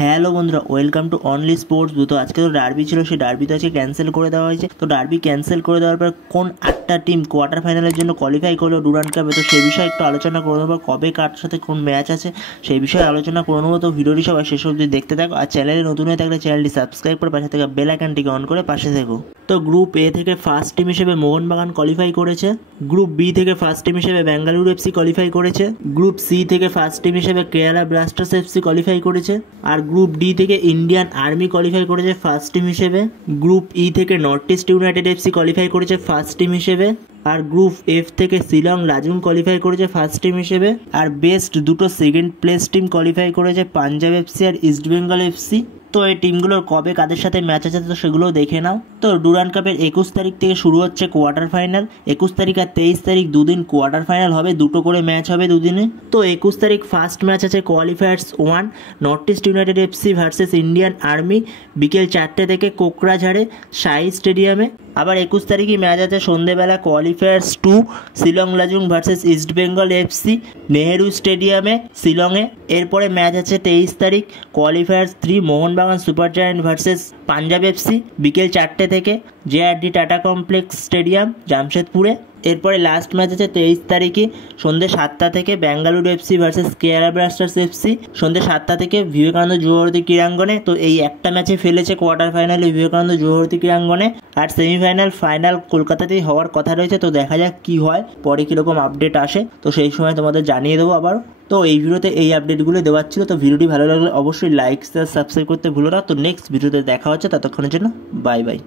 Hello বন্ধুরা, welcome to only sports. তো আজকে তো ডার্বি ছিল, সেই ডার্বি তো আজকে ক্যান্সেল করে দেওয়া হয়েছে। তো ডার্বি ক্যান্সেল করে দেওয়ার পর কোন 8টা টিম কোয়ার্টার ফাইনালের জন্য কোয়ালিফাই করলো ডুরান্ড কাপে, তো সেই বিষয়ে একটু আলোচনা করে নেবো। কবে কার সাথে কোন ম্যাচ আছে সেই বিষয়ে আলোচনা করে নেবো। তো ভিডিওটি সবাই শেষ অবধি দেখতে থাকো, আর চ্যানেলে নতুন হয়ে থাকলে চ্যানেলটি সাবস্ক্রাইব করে পাশে থেকে বেল আইকনটিকে অন করে পাশে থেকো। তো গ্রুপ এ থেকে ফার্স্ট টিম হিসেবে মোহনবাগান কোয়ালিফাই করেছে। গ্রুপ বি থেকে ফার্স্ট টিম হিসেবে বেঙ্গালুরু এফসি কোয়ালিফাই করেছে। গ্রুপ সি থেকে ফার্স্ট টিম হিসেবে কেরালা ব্লাস্টার্স এফসি কোয়ালিফাই করেছে। আর গ্রুপ ডি থেকে ইন্ডিয়ান আর্মি কোয়ালিফাই করেছে ফার্স্ট টিম হিসেবে। গ্রুপ ই থেকে north east United FC qualify করেছে ফার্স্ট টিম হিসেবে। আর গ্রুপ এফ থেকে শিলং লাজুং কোয়ালিফাই করেছে ফার্স্ট টিম হিসেবে। আর বেস্ট দুটো সেকেন্ড প্লেস টিম কোয়ালিফাই করেছে পাঞ্জাব এফসি আর ইস্ট বেঙ্গল এফসি। তো এই টিমগুলোর কবে কাদের সাথে ম্যাচ আছে তো সেগুলোও দেখে নাও। তো ডুরান্ড কাপের 21 তারিখ থেকে শুরু হচ্ছে কোয়ার্টার ফাইনাল। 21 তারিখ আর 23 তারিখ দুদিন কোয়ার্টার ফাইনাল হবে, দুটো করে ম্যাচ হবে দুদিনে। তো 21 তারিখ ফার্স্ট ম্যাচ আছে qualifiers 1 north east United FC versus Indian army, বিকেল 4টে থেকে কোকরাঝাড়ে শাহি স্টেডিয়ামে। আবার 21 তারিখই ম্যাচ আছে সন্ধ্যেবেলা qualifiers 2 Shillong Lajong versus East Bengal FC Nehru স্টেডিয়ামে শিলংয়ে। এরপরে ম্যাচ আছে 23 তারিখ qualifiers 3 Mohun Bagan super giant versus Punjab FC বিকেল 4টে থেকে জেআরডি টাটা কমপ্লেক্স স্টেডিয়াম জামশেদপুরে। এরপরে লাস্ট ম্যাচ আছে 23 তারিখে সন্ধ্যে 7টা থেকে Bengaluru FC versus Kerala blasters FC সন্ধ্যে 7টা থেকে বিবেকানন্দ যুবভারতী ক্রীড়াঙ্গনে। তো এই একটা ম্যাচে ফেলেছে কোয়ার্টার ফাইনালে বিবেকানন্দ যুবভারতী ক্রীড়াঙ্গনে, আর সেমিফাইনাল ফাইনাল কলকাতাতেই হওয়ার কথা রয়েছে। তো দেখা যাক কী হয়, পরে কীরকম আপডেট আসে তো সেই সময় তোমাদের জানিয়ে দেবো আবার। তো এই ভিডিওতে এই আপডেটগুলো দেওয়ার ছিল। তো ভিডিওটি ভালো লাগলে অবশ্যই লাইক শেয়ার সাবস্ক্রাইব করতে ভুলো না। তো নেক্সট ভিডিওতে দেখা হচ্ছে, ততক্ষণের জন্য বাই বাই।